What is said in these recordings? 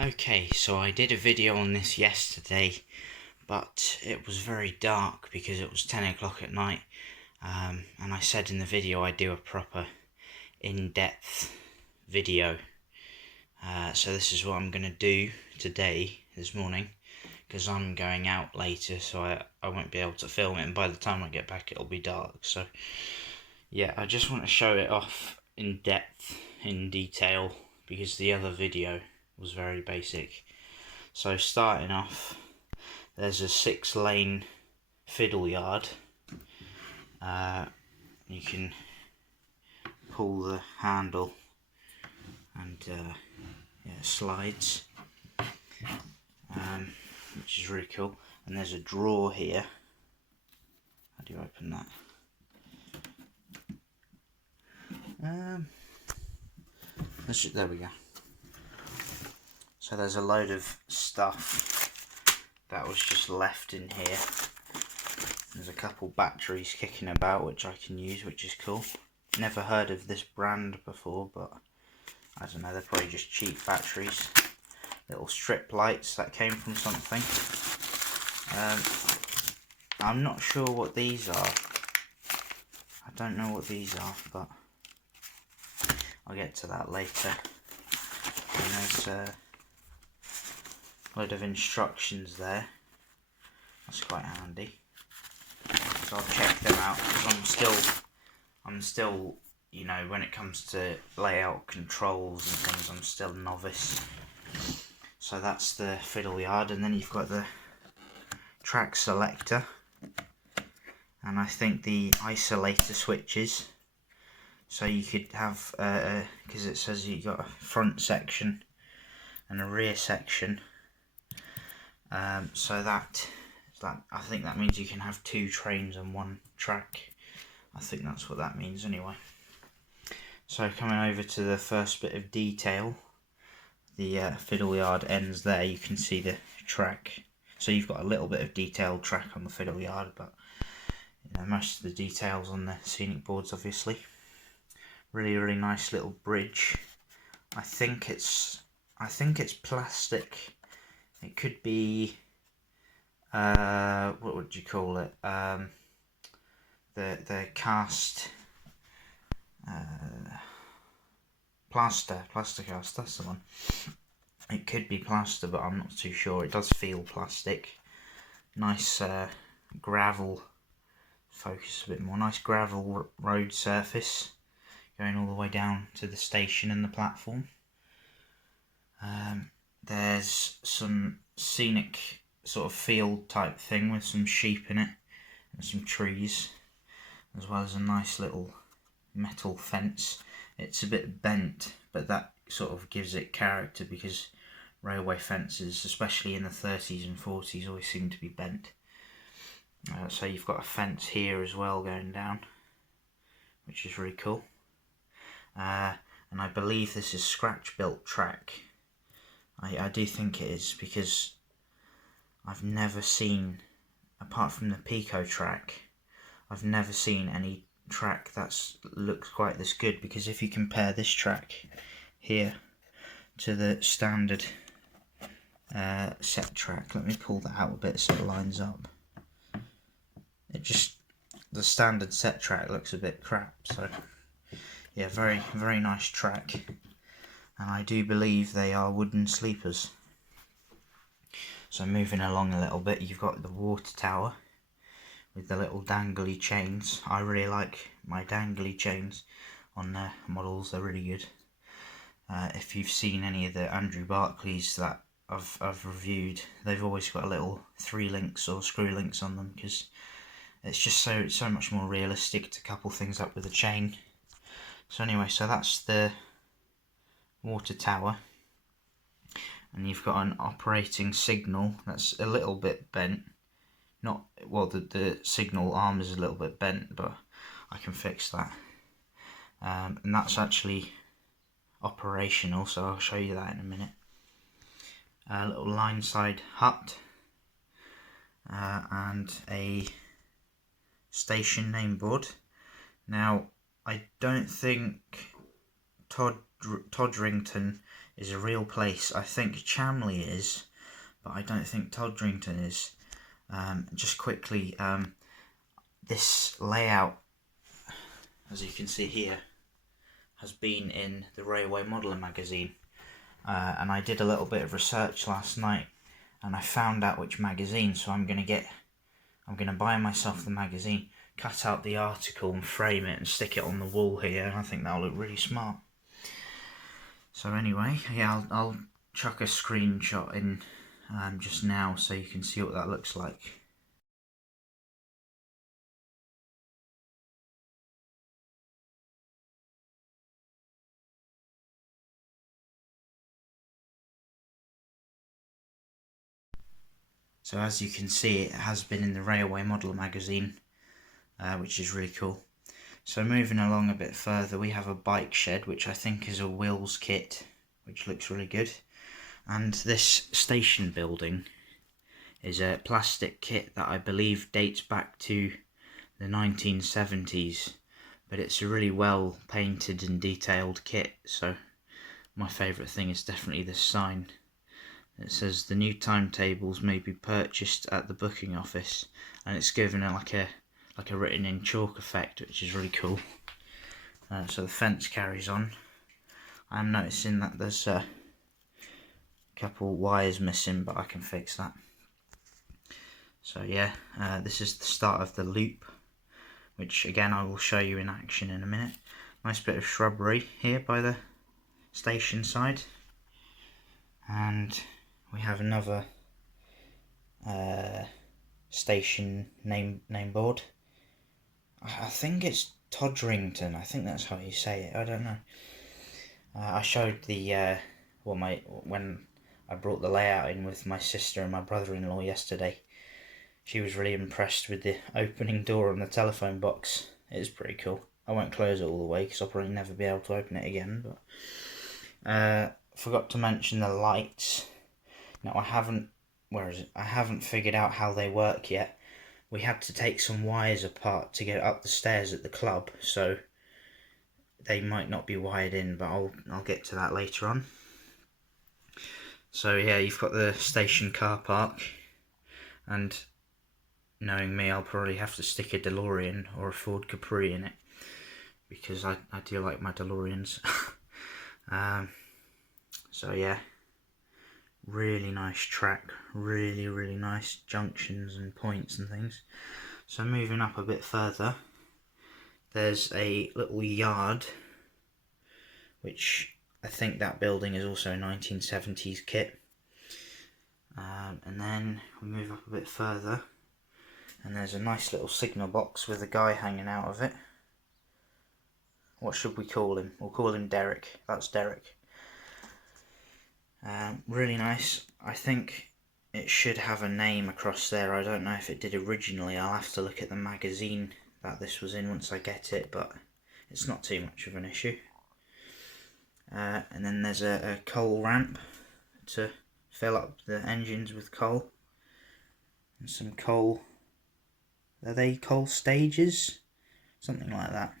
Okay, so I did a video on this yesterday, but it was very dark because it was 10 o'clock at night, and I said in the video I'd do a proper in-depth video. So this is what I'm going to do today, this morning, because I'm going out later, so I won't be able to film it, and by the time I get back it'll be dark. So yeah, I just want to show it off in depth, in detail, because the other video was very basic. So starting off, there's a 6-lane fiddle yard. You can pull the handle and it slides, which is really cool. And there's a drawer here. How do you open that? There we go. So there's a load of stuff that was just left in here. There's a couple batteries kicking about which I can use, which is cool. Never heard of this brand before, but I don't know, they're probably just cheap batteries. Little strip lights that came from something. I'm not sure what these are. I don't know what these are, but I'll get to that later. And there's a load of instructions there. That's quite handy. So I'll check them out. I'm still, you know, when it comes to layout controls and things, I'm still a novice. So that's the fiddle yard, and then you've got the track selector, and I think the isolator switches. So you could have, because it says you've got a front section and a rear section. So that I think that means you can have 2 trains on one track. I think that's what that means anyway. So coming over to the first bit of detail, the fiddle yard ends there. You can see the track. So you've got a little bit of detailed track on the fiddle yard, but you know, most of the details on the scenic boards, obviously. Really nice little bridge. I think it's plastic. It could be what would you call it? The cast plaster cast. That's the one. It could be plaster, but I'm not too sure. It does feel plastic. Nice gravel. Focus a bit more. Nice gravel road surface, going all the way down to the station and the platform. There's some scenic sort of field type thing with some sheep in it and some trees, as well as a nice little metal fence. It's a bit bent, but that sort of gives it character because railway fences, especially in the 30s and 40s, always seem to be bent. So you've got a fence here as well going down, which is really cool. And I believe this is scratch built track. I do think it is, because I've never seen, apart from the Pico track, I've never seen any track that looks quite this good. Because if you compare this track here to the standard set track, let me pull that out a bit so it lines up. The standard set track looks a bit crap, so yeah, very nice track, and I do believe they are wooden sleepers. So moving along a little bit, you've got the water tower with the little dangly chains. I really like my dangly chains on their models, they're really good. If you've seen any of the Andrew Barclays that I've reviewed, they've always got a little 3 links or screw links on them, because it's just so much more realistic to couple things up with a chain. So anyway, so that's the water tower, and you've got an operating signal that's a little bit bent. Not well, the signal arm is a little bit bent, but I can fix that. And that's actually operational, so I'll show you that in a minute. A little line side hut, and a station name board. Now, I don't think Todrington is a real place. I think Chamley is, but I don't think Todrington is. Just quickly, this layout, as you can see here, has been in the Railway Modeller magazine, and I did a little bit of research last night, and I found out which magazine. So I'm gonna buy myself the magazine, cut out the article and frame it and stick it on the wall here, and I think that'll look really smart. So anyway, yeah, I'll chuck a screenshot in just now so you can see what that looks like. So as you can see, it has been in the Railway Modeller magazine, which is really cool. So moving along a bit further, we have a bike shed, which I think is a Wills kit, which looks really good. And this station building is a plastic kit that I believe dates back to the 1970s, but it's a really well painted and detailed kit. So my favourite thing is definitely this sign. It says the new timetables may be purchased at the booking office, and it's given like a written in chalk effect, which is really cool. So the fence carries on. I'm noticing that there's a couple wires missing, but I can fix that. So yeah, this is the start of the loop, which again I will show you in action in a minute. Nice bit of shrubbery here by the station side, and we have another station name board. I think it's Todrington. I think that's how you say it. I don't know. I showed the when I brought the layout in with my sister and my brother-in-law yesterday. She was really impressed with the opening door on the telephone box. It is pretty cool. I won't close it all the way because I'll probably never be able to open it again. But forgot to mention the lights. Now I haven't figured out how they work yet. We had to take some wires apart to get up the stairs at the club, so they might not be wired in, but I'll get to that later on. So yeah, you've got the station car park, and knowing me, I'll probably have to stick a DeLorean or a Ford Capri in it, because I do like my DeLoreans. So yeah, really nice track, really nice junctions and points and things. So moving up a bit further, there's a little yard, which I think that building is also a 1970s kit. And then we move up a bit further, and there's a nice little signal box with a guy hanging out of it. What should we call him? We'll call him Derek. That's Derek. Really nice. I think it should have a name across there. I don't know if it did originally. I'll have to look at the magazine that this was in once I get it, but it's not too much of an issue. And then there's a coal ramp to fill up the engines with coal. And some coal. Are they coal stages? Something like that.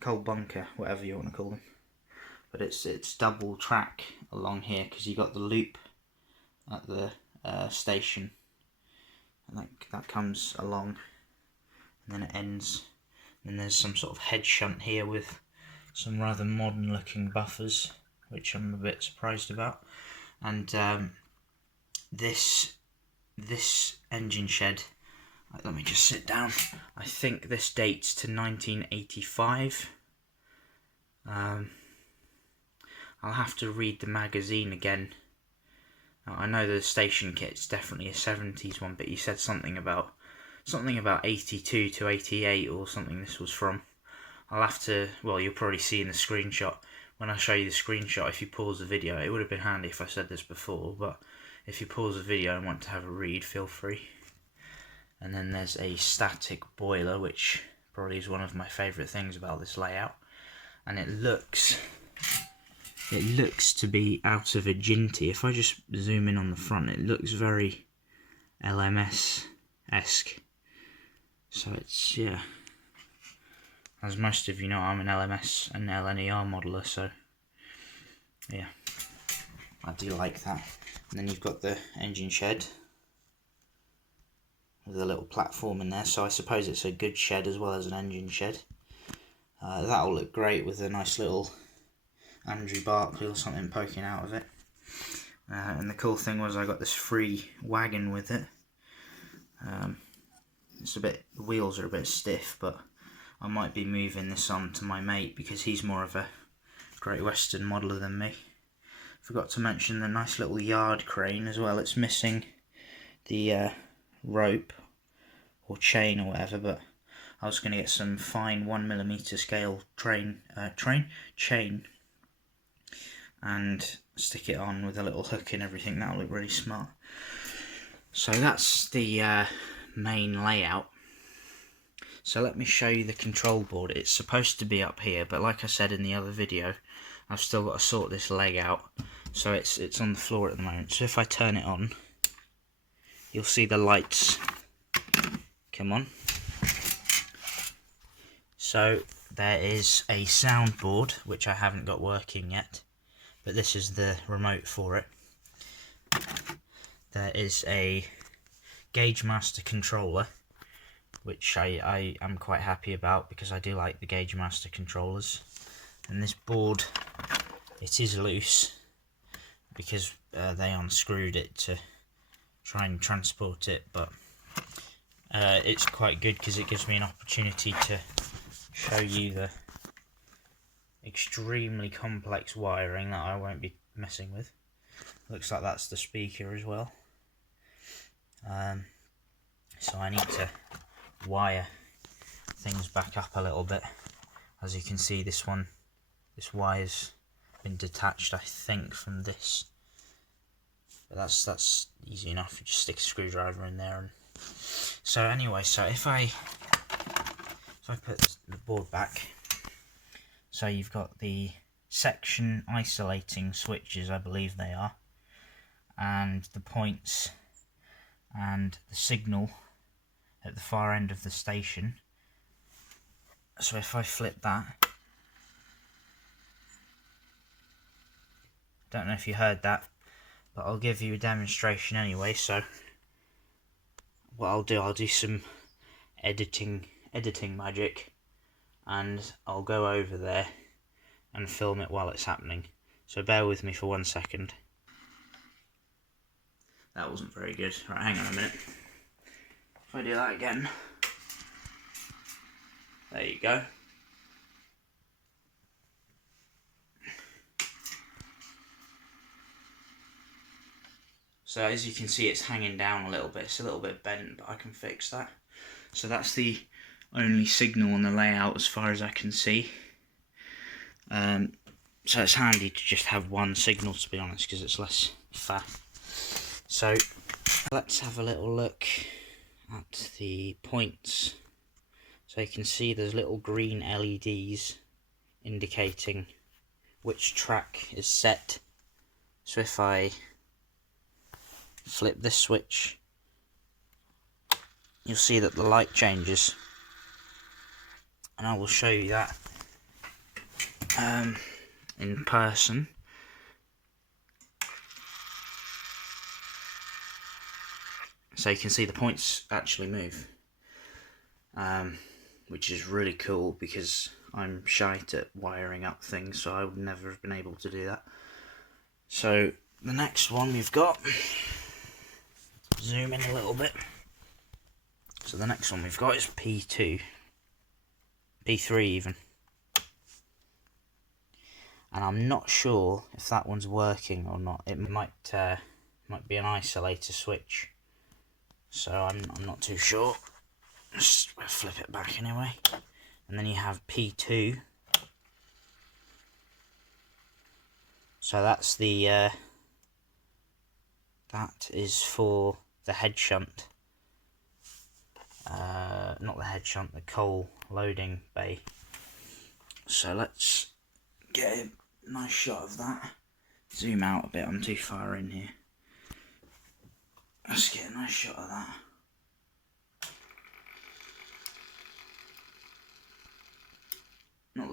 Coal bunker, whatever you want to call them. But it's double track along here, because you got the loop at the station, and that comes along, and then it ends. And then there's some sort of head shunt here with some rather modern looking buffers, which I'm a bit surprised about. And this engine shed, let me just sit down, I think this dates to 1985. I'll have to read the magazine again. Now, I know the station kit's definitely a 70s one, but you said something about 82 to 88 or something this was from. I'll have to, well, you'll probably see in the screenshot. When I show you the screenshot, if you pause the video, it would have been handy if I said this before, but if you pause the video and want to have a read, feel free. And then there's a static boiler, which probably is one of my favourite things about this layout. And it looks to be out of a Ginty. If I just zoom in on the front, it looks very LMS-esque. So it's, yeah, as most of you know, I'm an LMS and LNER modeler, so yeah, I do like that. And then you've got the engine shed with a little platform in there, so I suppose it's a good shed as well as an engine shed. That'll look great with a nice little Andrew Barkley or something poking out of it. And the cool thing was I got this free wagon with it. The wheels are a bit stiff, but I might be moving this on to my mate because he's more of a Great Western modeler than me. Forgot to mention the nice little yard crane as well. It's missing the rope or chain or whatever, but I was going to get some fine 1mm scale chain and stick it on with a little hook and everything. That'll look really smart. So that's the main layout. So let me show you the control board. It's supposed to be up here, but like I said in the other video, I've still got to sort this leg out. So it's on the floor at the moment. So if I turn it on, you'll see the lights come on. So there is a soundboard, which I haven't got working yet, but this is the remote for it. There is a Gauge Master controller, which I am quite happy about because I do like the Gauge Master controllers. And this board, it is loose because they unscrewed it to try and transport it, but it's quite good because it gives me an opportunity to show you the extremely complex wiring that I won't be messing with. Looks like that's the speaker as well. So I need to wire things back up a little bit. As you can see, this wire's been detached, I think, from this. But that's easy enough. You just stick a screwdriver in there. And so anyway, so if I put the board back, so you've got the section isolating switches, I believe they are, and the points and the signal at the far end of the station. So if I flip that, don't know if you heard that, but I'll give you a demonstration anyway. So what I'll do some editing magic, and I'll go over there and film it while it's happening. So bear with me for 1 second. That wasn't very good. Right, hang on a minute. If I do that again, there you go. So as you can see, it's hanging down a little bit. It's a little bit bent, but I can fix that. So that's the only signal on the layout as far as I can see. So it's handy to just have one signal, to be honest, because it's less faff. So let's have a little look at the points. So you can see there's little green LEDs indicating which track is set. So if I flip this switch, you'll see that the light changes, and I will show you that in person. So you can see the points actually move, which is really cool because I'm shite at wiring up things, so I would never have been able to do that. So the next one we've got, zoom in a little bit. So the next one we've got is P2, P3 even. And I'm not sure if that one's working or not. It might be an isolator switch, so I'm not too sure. Just flip it back anyway. And then you have P2. So that's the that is for the head shunt. Not the head shunt, the coal loading bay. So let's get a nice shot of that. Zoom out a bit, I'm too far in here. Let's get a nice shot of that.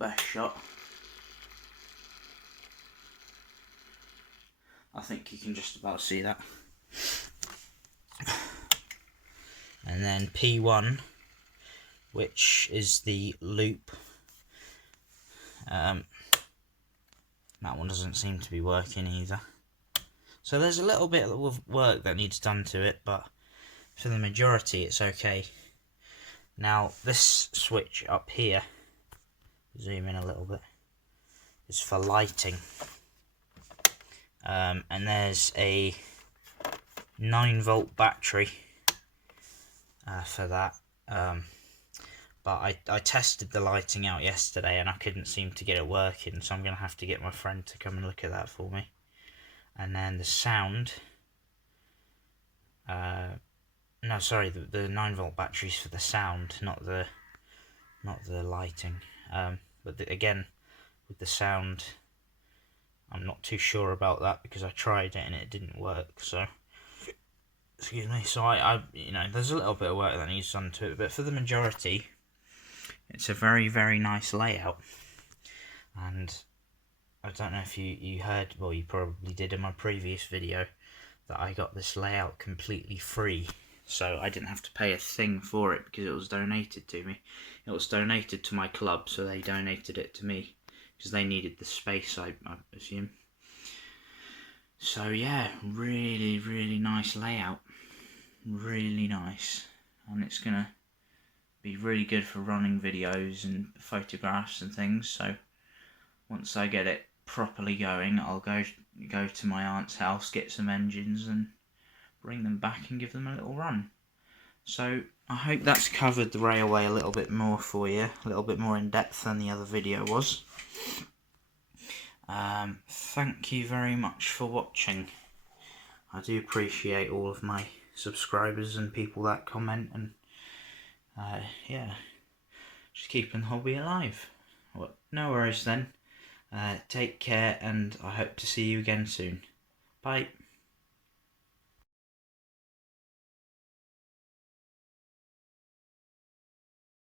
best shot. I think you can just about see that. And then P1, which is the loop. That one doesn't seem to be working either. So there's a little bit of work that needs done to it, but for the majority it's okay. Now this switch up here, zoom in a little bit, is for lighting. And there's a 9-volt battery for that. But I tested the lighting out yesterday and I couldn't seem to get it working, so I'm going to have to get my friend to come and look at that for me. And then the sound, no, sorry, the 9-volt battery's for the sound, not the lighting. But again, with the sound, I'm not too sure about that because I tried it and it didn't work. So, excuse me. So I you know, there's a little bit of work that needs done to it, but for the majority, it's a very, very nice layout. And I don't know if you heard, well, you probably did in my previous video, that I got this layout completely free. So I didn't have to pay a thing for it because it was donated to me. It was donated to my club, so they donated it to me because they needed the space, I assume. So yeah, really, really nice layout. Really nice. And it's going to be really good for running videos and photographs and things. So once I get it properly going, I'll go to my aunt's house, get some engines and bring them back and give them a little run. So I hope that's covered the railway a little bit more for you, a little bit more in depth than the other video was. Thank you very much for watching. I do appreciate all of my subscribers and people that comment, and yeah, just keeping the hobby alive. Well, no worries then. Take care, and I hope to see you again soon. Bye.